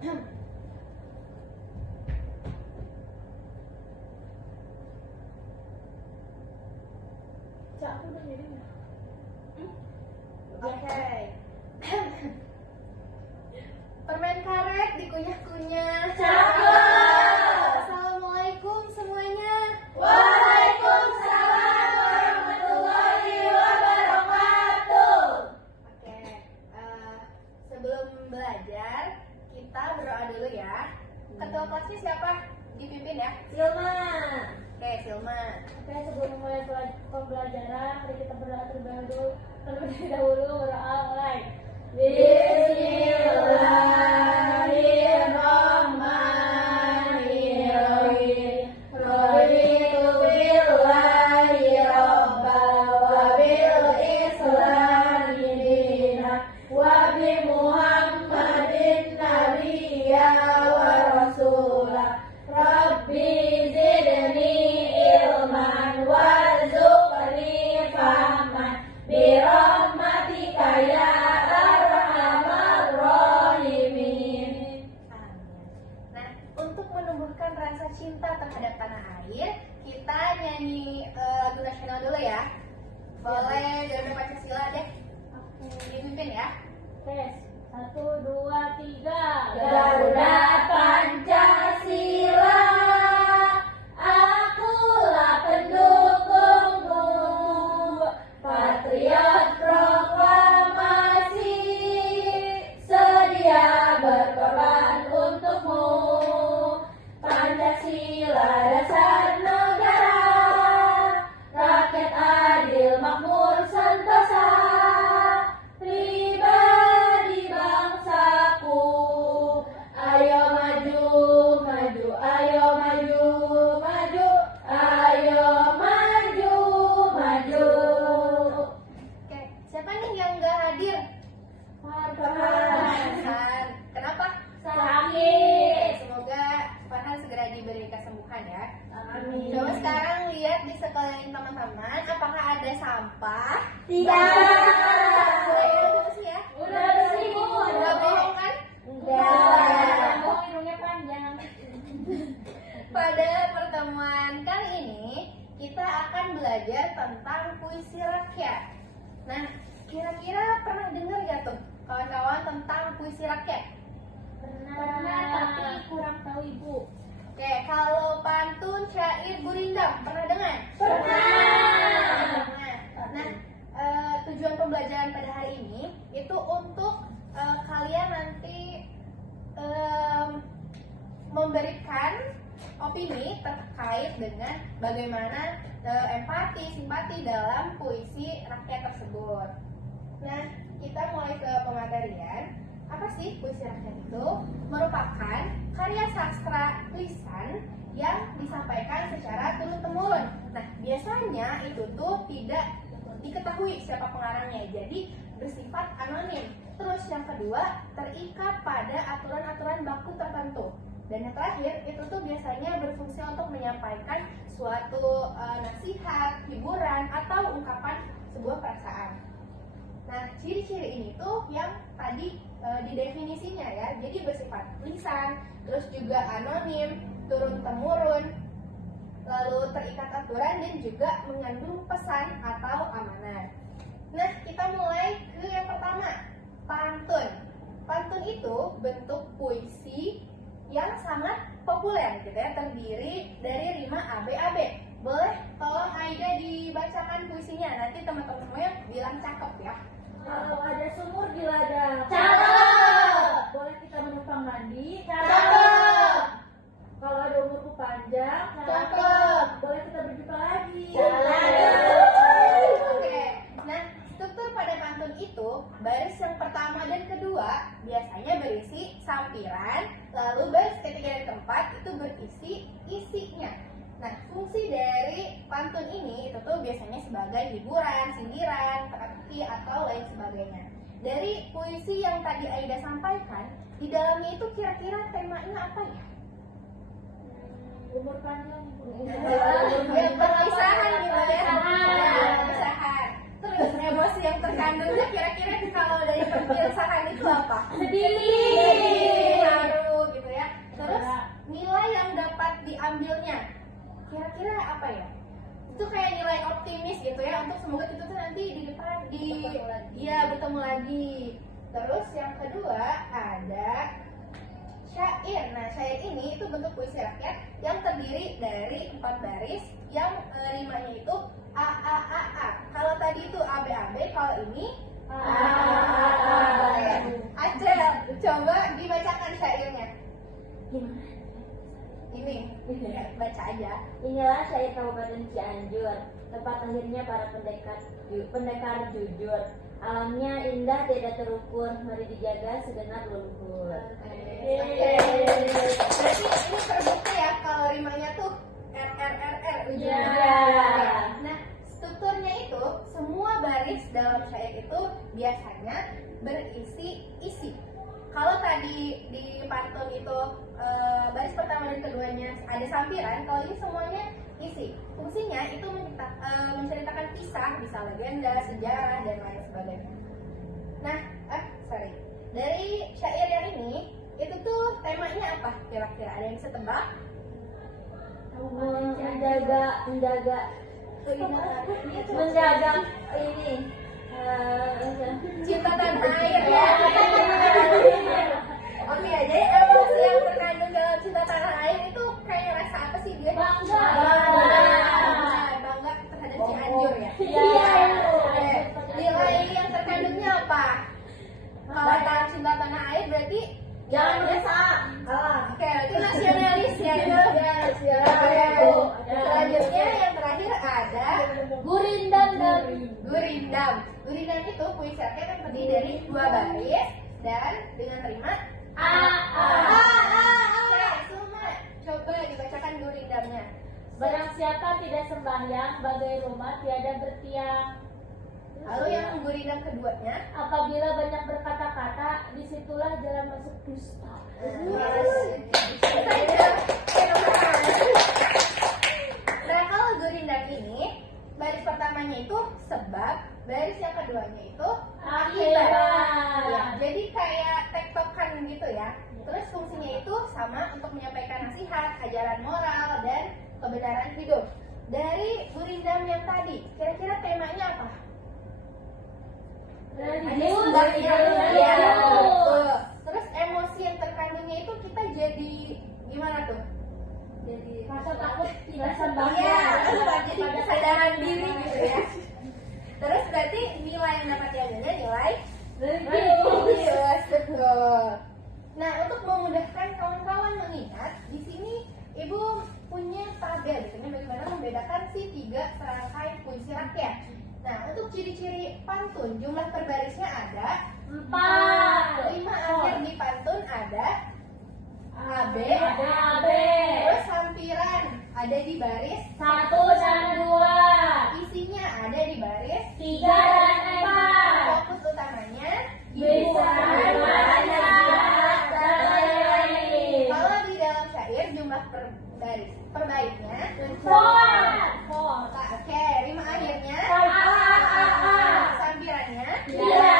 Cak, aku udah ngirim ya? Oke. Permen karet dikunyah-kunyah. Cakep. Assalamualaikum semuanya. Waalaikumsalam warahmatullahi wabarakatuh. Oke, sebelum belajar kita berdoa dulu ya. Ketua kelasnya siapa? Dipimpin ya. Silma. Oke, Silma. Oke, sebelum mulai pembelajaran, mari kita berdoa terlebih dahulu berdoa mulai. Bismillahirrahmanirrahim. Raditu billahi robban wa bil islami dinan wa bi Muhammadin nabiyya wa rasulah. Rabbi zidni ilman warzuqni fahman bi rahmatika ya arhamar rahimin. Nah, untuk menumbuhkan rasa cinta terhadap tanah air, kita nyanyi lagu nasional dulu ya. Boleh Garuda Pancasila deh. Dipimpin ya. Tes 1, 2, 3. Garuda Pancasila, akulah pendukungmu, patriot proklamasi, sedia berkorban untukmu. Pancasila dasar negara, rakyat adil makmur sentosa, pribadi bangsaku. Ayo maju, maju, ayo maju, maju, ayo maju, maju. Oke, siapa nih yang nggak hadir? Farhan. Kenapa? Sakit. Semoga Farhan segera diberi kesembuhan ya. Amin. Coba sekarang lihat di sekeliling teman-teman, apakah ada sampah? Tidak. Udah bersih ya? Udah bersih, Bu. Udah bohong kan? Enggak. Bohong hidungnya panjang. Pada pertemuan kali ini kita akan belajar tentang puisi rakyat. Nah, kira-kira pernah dengar gak tuh kawan-kawan tentang puisi rakyat? Pernah, tapi kurang tahu, Ibu. Oke, kalau pantun, syair, gurindam pernah dengar? Pernah. Nah, tujuan pembelajaran pada hari ini itu untuk kalian nanti memberikan opini terkait dengan bagaimana empati, simpati dalam puisi rakyat tersebut. Nah, kita mulai ke pematerian. Apa sih puisi rakyat itu? Merupakan karya sastra lisan yang disampaikan secara turun-temurun. Nah, biasanya itu tuh tidak diketahui siapa pengarangnya, jadi bersifat anonim. Terus yang kedua, terikat pada aturan-aturan baku tertentu. Dan yang terakhir, itu tuh biasanya berfungsi untuk menyampaikan suatu nasihat, hiburan, atau ungkapan sebuah perasaan. Nah, ciri-ciri ini tuh yang tadi di definisinya ya. Jadi bersifat lisan, terus juga anonim, turun-temurun, lalu terikat aturan dan juga mengandung pesan atau amanat. Nah, kita mulai ke yang pertama, pantun. Pantun itu bentuk puisi yang sangat populer gitu ya, terdiri dari rima AB-AB. Boleh tolong Aida dibacakan puisinya, nanti teman-teman semuanya bilang cakep ya. Kalau ada sumur di ladang, Cakep. boleh kita menumpang mandi, Cakep. Kalau ada umurku panjang, Cakep. boleh kita berjumpa lagi. Oke, nah struktur pada pantun itu baris yang pertama dan kedua biasanya berisi sampiran, lalu baris ketiga dan keempat itu berisi isinya. Nah, fungsi dari pantun ini itu tuh biasanya sebagai hiburan, sindiran, teka-teki atau lain sebagainya. Dari puisi yang tadi Aida sampaikan, di dalamnya itu kira-kira temanya apa ya? Umur panjang. Perpisahan gitu ya. Perpisahan. Terus emosi yang terkandungnya kira-kira kalau dari perpisahan itu apa? Sedih. Haru. gitu ya, untuk semoga kita tuh nanti di depan bertemu lagi. Terus yang kedua ada syair. Nah, syair ini itu bentuk puisi rakyat yang terdiri dari 4 baris yang rimanya itu a a a a. Kalau tadi itu a b a b, kalau ini a a a a. Acel, coba dibacakan syairnya. Ini baca aja. Inilah syair Kabupaten Cianjur, tempat lahirnya para pendekar jujur. Alamnya indah tidak terukur, mari dijaga segenap leluhur. Oke. Berarti ini terbukti ya kalau rimanya tuh r ujungnya. Iya. Nah, strukturnya itu semua baris dalam syair itu biasanya berisi isi. Kalau tadi di pantun itu baris pertama dan keduanya ada sampiran, kalau ini semuanya isi. Fungsinya itu menceritakan kisah, bisa legenda, sejarah, dan lain sebagainya. Nah, dari syair yang ini, itu tuh temanya apa kira-kira? Ada yang bisa tebak? Menjaga ini Cinta tanah air ya. Oke, jadi emosi yang terkandung dalam cinta tanah air itu kayak rasa apa sih dia? Bangga. Bangga terhadap Cianjur ya. Iya. Oke. Nilai yang terkandungnya apa? Kalau dalam cinta tanah air berarti Jangan menyesal. oke, itu nasionalis ya itu. Selanjutnya yang terakhir ada Gurindam dan Gurindam. Gurindam itu puisi rakyat yang terdiri dari 2 baris dan dengan rima Oke, semua coba dibacakan Gurindamnya. Barang siapa tidak sembahyang, bagai rumah tiada bertiang. Lalu yang Gurindam keduanya, Apabila banyak berkata-kata, disitulah jalan masuk dusta. Nah, kalau Gurindam ini baris pertamanya itu sebab, baris yang keduanya itu akibat. Ya, jadi kayak tektokan gitu ya. Terus fungsinya itu sama untuk menyampaikan nasihat, ajaran moral, dan kebenaran hidup. Dari Gurindam yang tadi, kira-kira temanya apa? Iya. Betul. Terus emosi yang terkandungnya itu kita jadi gimana tuh? Jadi rasa takut, rasa Iya, bangga. jadi kesadaran diri gitu ya. Terus berarti nilai yang dapat diambilnya nilai religius, betul. Nah, untuk memudahkan kawan-kawan mengingat, di sini Ibu punya tabel gitu, bagaimana membedakan si 3 serangkai puisi rakyat. Nah, untuk ciri-ciri pantun, jumlah per barisnya ada 4. 5 akhir di pantun ada AB, AB. terus sampiran ada di baris, 1 dan 2. isinya ada di baris, 3 dan 4. fokus utamanya Bisa membaca dan lain-lain. Kalau di dalam syair jumlah per baitnya 4. Oke, 5 akhirnya, sampirannya, Tidak ada.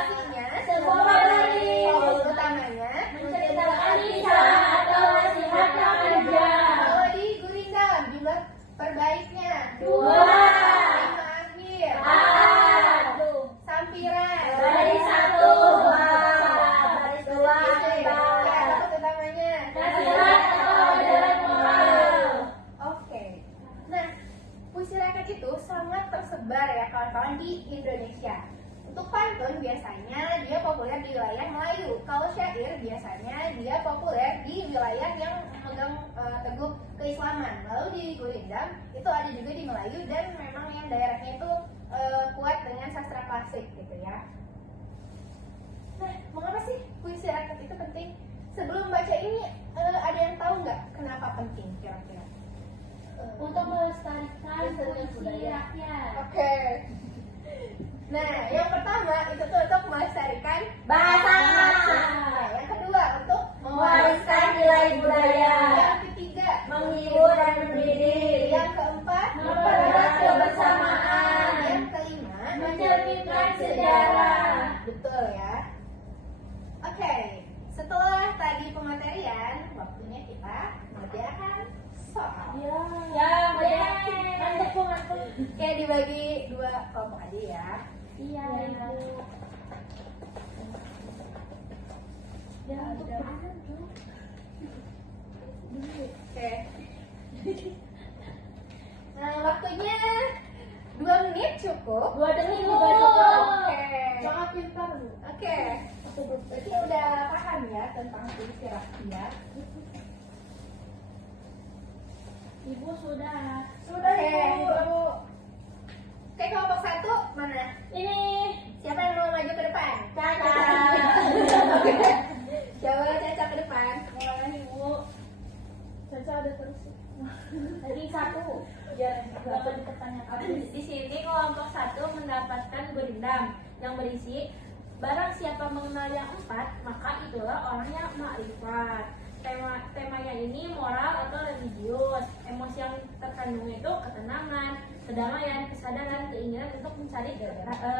isinya, Semua baris. fokus utamanya. Menceritakan kisah atau nasihat yang aja. Kalau di Gurindam jumlah per baitnya 2. 5 akhir, 1. sampiran, Baris 1. Baris 2. Oke, fokus utamanya. Nasihat atau ajaran moral. Oke. Nah, puisi rakyat itu sangat tersebar ya kawan-kawan di Indonesia. Untuk pantun biasanya dia populer di wilayah Melayu. Kalau syair biasanya dia populer di wilayah yang memegang teguh keislaman. Lalu di Gurindam itu ada juga di Melayu dan memang yang daerahnya itu kuat dengan sastra klasik gitu ya. Nah, mengapa sih puisi rakyat itu penting? Sebelum baca ini ada yang tahu nggak kenapa penting kira-kira? Untuk melestarikan puisi rakyat. Oke. Nah, yang pertama itu tuh untuk melestarikan Bahasa. Nah, yang kedua untuk Mewariskan nilai budaya. Yang ketiga Menghibur dan mendidik. Yang keempat Mempererat kebersamaan. Yang kelima Mencerminkan sejarah. Betul ya. Oke, setelah tadi pematerian, waktunya kita mengerjakan soal. Ya, untuk Kayak dibagi 2 kelompok aja ya. Iya, Ibu. Jangan untuk makanan, Jo. Oke. Nah, waktunya 2 menit cukup. 2 detik juga cukup. Oke. Sangat pintar, Bu. Oke. Berarti udah paham ya tentang puisi rakyat. Ibu sudah. Sudah, Oke. Ibu. Oke, kelompok 1 mana? Ini Siapa yang mau maju ke depan? Caca. Coba Caca ke depan. Mulai, Ibu. Caca ada terus. Tadi 1. Ya, Jangan dipertanyakan. Di sini kelompok 1 mendapatkan gurindam yang berisi barang siapa mengenal yang 4, maka itulah orang yang ma'rifat. Temanya ini moral atau religius. Emosi yang terkandung itu ketenangan, kedamaian, kesadaran, keinginan untuk mencari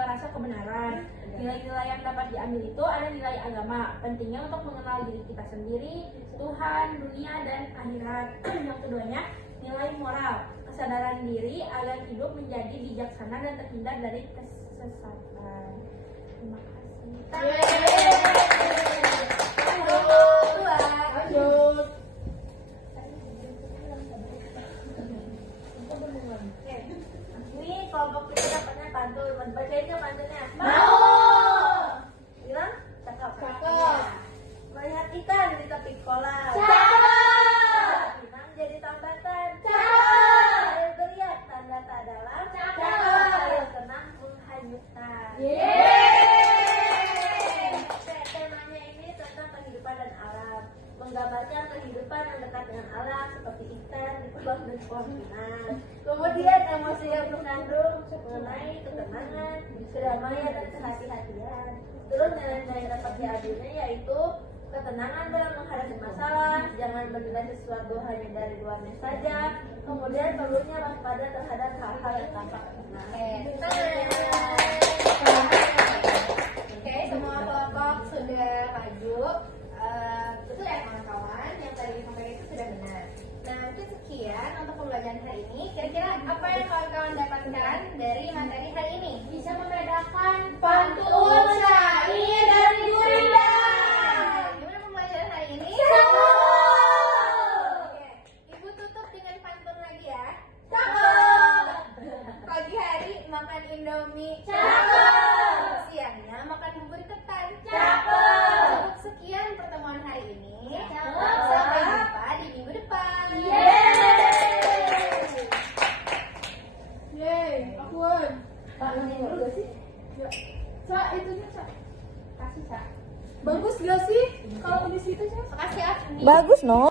rasa kebenaran. Nilai-nilai yang dapat diambil itu ada nilai agama, pentingnya untuk mengenal diri kita sendiri, Tuhan, dunia, dan akhirat. Yang keduanya nilai moral, kesadaran diri agar hidup menjadi bijaksana dan terhindar dari kesesatan. Terima kasih. Kelompok 2. Lanjut. Ini kelompok kita dapatnya pantun. Bacain ke pantunnya. Mau. Bilang cakep. Cakep. Melihat ikan di tepi kolam. Cakep. Benang jadi tambatan. Cakep. Air beriak tanda tak dalam. Cakep. Air tenang menghanyutkan. Temanya ini tentang kehidupan dan alam. Menggambarkan kehidupan yang dekat dengan alam seperti ikan di kebun dan kolam ikan. Kemudian emosi yang mengandung mengenai ketenangan, kedamaian dan kehati-hatian. Terus nilai-nilai yang dapat diambilnya yaitu ketenangan dalam menghadapi masalah, jangan menilai sesuatu hanya dari luarnya saja. Kemudian perlunya waspada terhadap hal-hal yang tampak Oke, semua kelompok sudah maju. Betul ya kawan-kawan, yang tadi disampaikan itu sudah benar. Nah, mungkin sekian untuk pembelajaran hari ini. Kira-kira apa yang kawan-kawan dapatkan dari materi hari ini? bisa membedakan Pantun, syair, dan gurindam. Gimana pembelajaran hari ini? Seru. Oke, Ibu tutup dengan pantun lagi ya. Cakep. Pagi hari makan Indomie. Cakep. Siangnya makan bubur ketan. Cakep. Cukup sekian pertemuan hari ini. Cakep. Sampai jumpa di minggu depan. Yeay, Afwan. Pak, ini dulu gak sih? Ya. Cak, itunya, Cak. Kasih, Cak. Bagus gak sih? Kalau di situ, Cak? Makasih ya. Bagus, no?